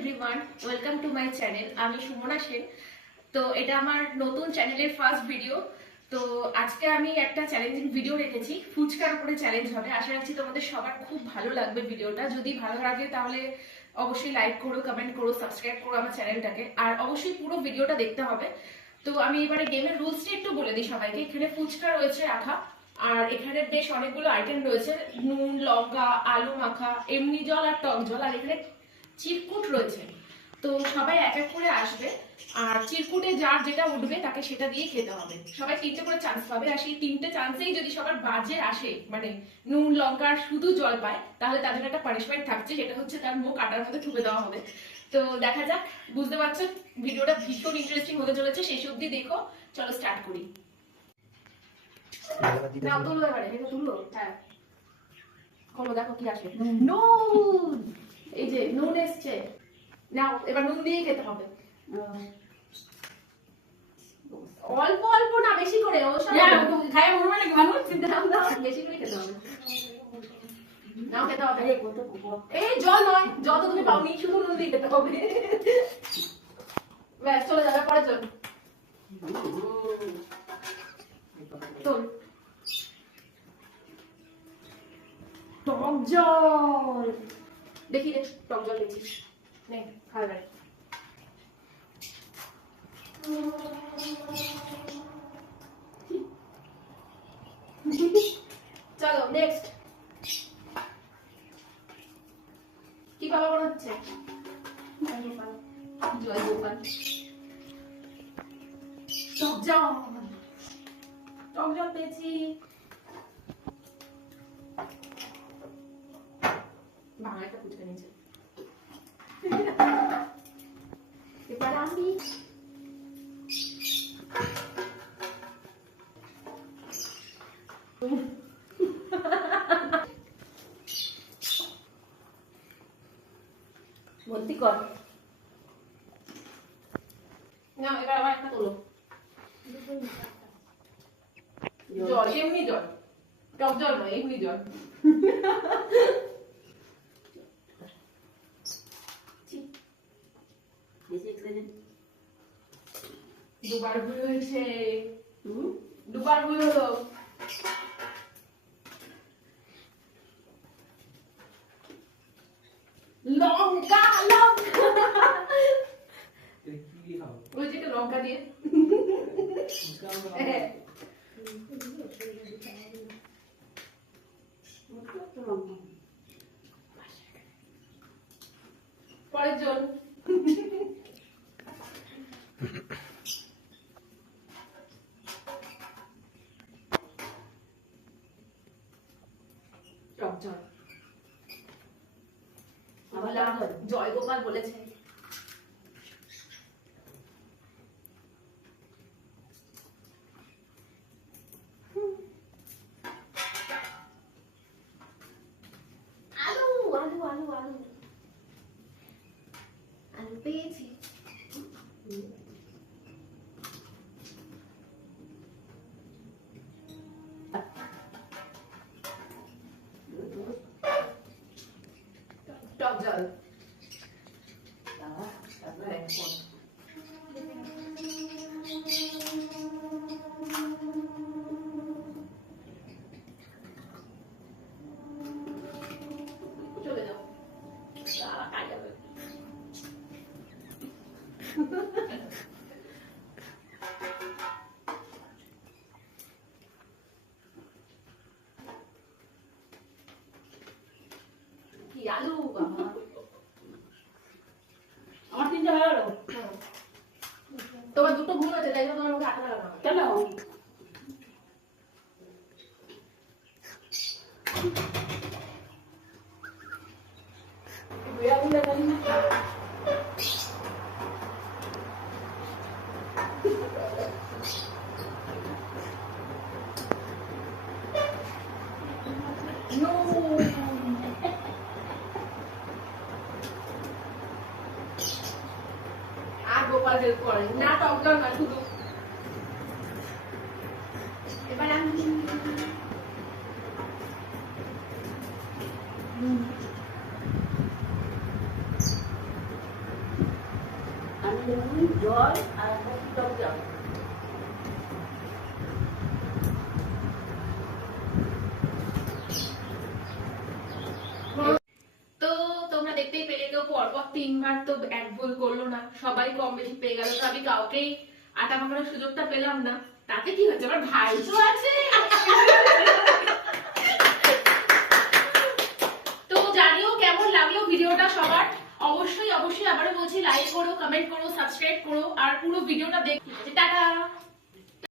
Everyone, welcome to my channel. আমি সুমনা সেন। তো এটা আমার নতুন চ্যানেলের ফার্স্ট ভিডিও। তো আজকে আমি একটা চ্যালেঞ্জিং ভিডিও রেখেছি, ফুচকার উপরে চ্যালেঞ্জ হবে। আশা রাখছি তোমাদের সবার খুব ভালো লাগবে ভিডিওটা। যদি ভালো লাগে তাহলে অবশ্যই লাইক করো, কমেন্ট করো, সাবস্ক্রাইব করো আমার চ্যানেলটাকে, আর অবশ্যই পুরো ভিডিওটা দেখতে হবে। তো আমি এবারে গেমের রুলসটা একটু বলে দিই সবাইকে। এখানে ফুচকা রয়েছে রাখা, আর এখানে বেশ অনেকগুলো আইটেম রয়েছে, নুন, লঙ্কা, আলু মাখা, এমনি জল আর টক জল, আর এখানে চিরকুট রয়েছে। তো সবাই এক এক করে আসবে, আর চিরকুটে যার যেটা উঠবে তাকে সেটা দিয়ে খেতে হবে। সবাই তিনটে করে চান্স পাবে, আর সেই তিনটে চান্সেই যদি সবার বাজে আসে, মানে নুন লঙ্কা আর শুধু জল পায়, তাহলে তাদের একটা পানিশমেন্ট থাকছে, সেটা হচ্ছে তার মুখ আটার মধ্যে ঠুকে দেওয়া হবে। তো দেখা যাক। বুঝতে পারছো ভিডিওটা ভীষণ ইন্টারেস্টিং হতে চলেছে, শেষ অব্দি দেখো। চলো স্টার্ট করি। নাও তুলো, এবারে এটা তুলো। হ্যাঁ খোলো, দেখো কি আসে। নুন, এই যে নুন এসছে। নাও এবার নুন দিয়ে খেতে হবে। অল্প অল্প না, বেশি করে। ও সব খায় মরবে নাকি মানুষ? দাও দাও, বেশি করে খেতে হবে। নাও খেতে হবে। এই জল নয়, জল তো তুমি পাওনি, শুধু নুন দিয়ে খেতে হবে। ব্যাস চলে যাবে, পরে চল। তোল। টক জল, দেখি রে, টক জল দেখছিস? নে খাবে। চলো নেক্সট। কি বাবা মনে হচ্ছে? জয় গোপাল। টক জল, টক জল পেয়েছি। বাংলা একটা ফুচকা নিয়েছে। এবার আমি ভর্তি কর। না এবার আবার একটা তোলো। জল, এমনি জল, টক জল নয়, এমনি জল। দুবার ভুল হয়েছে, দুবার ভুল হলো। লঙ্কা, লঙ্কা ওই যে লঙ্কা দিয়ে। পরের জন। টক জল। জয় গোপাল বলেছে। আলু আলু আলু আলু আলু পেয়েছি। টক জল। চলে যাও, খাই যাবে। কি আলু বাবা, আমার তিনটা হয়ে গেল। তোমার দুটো ভুল আছে, তাই জন্য তোমার মুখে আটা লাগানো। কেন? আর গোপাল হেল্প করে না, টক জল না শুধু। এবার আমি নুন, জল আর কফি টক দাও। তো তোমরা দেখতেই পেলে, কেউ পরপর 3বার তো এক ভুল করলো না, সবাই কম বেশি পেয়ে গেল। তো আমি কাউকেই আটা মাখানোর সুযোগটা পেলাম না। তাতে কি হচ্ছে, আমার ভাই তো আছে। তো জানিও কেমন লাগলো ভিডিওটা সবার। অবশ্যই অবশ্যই আবারও বলছি, লাইক করো, কমেন্ট করো, সাবস্ক্রাইব করো আর পুরো ভিডিওটা দেখো। টাটা।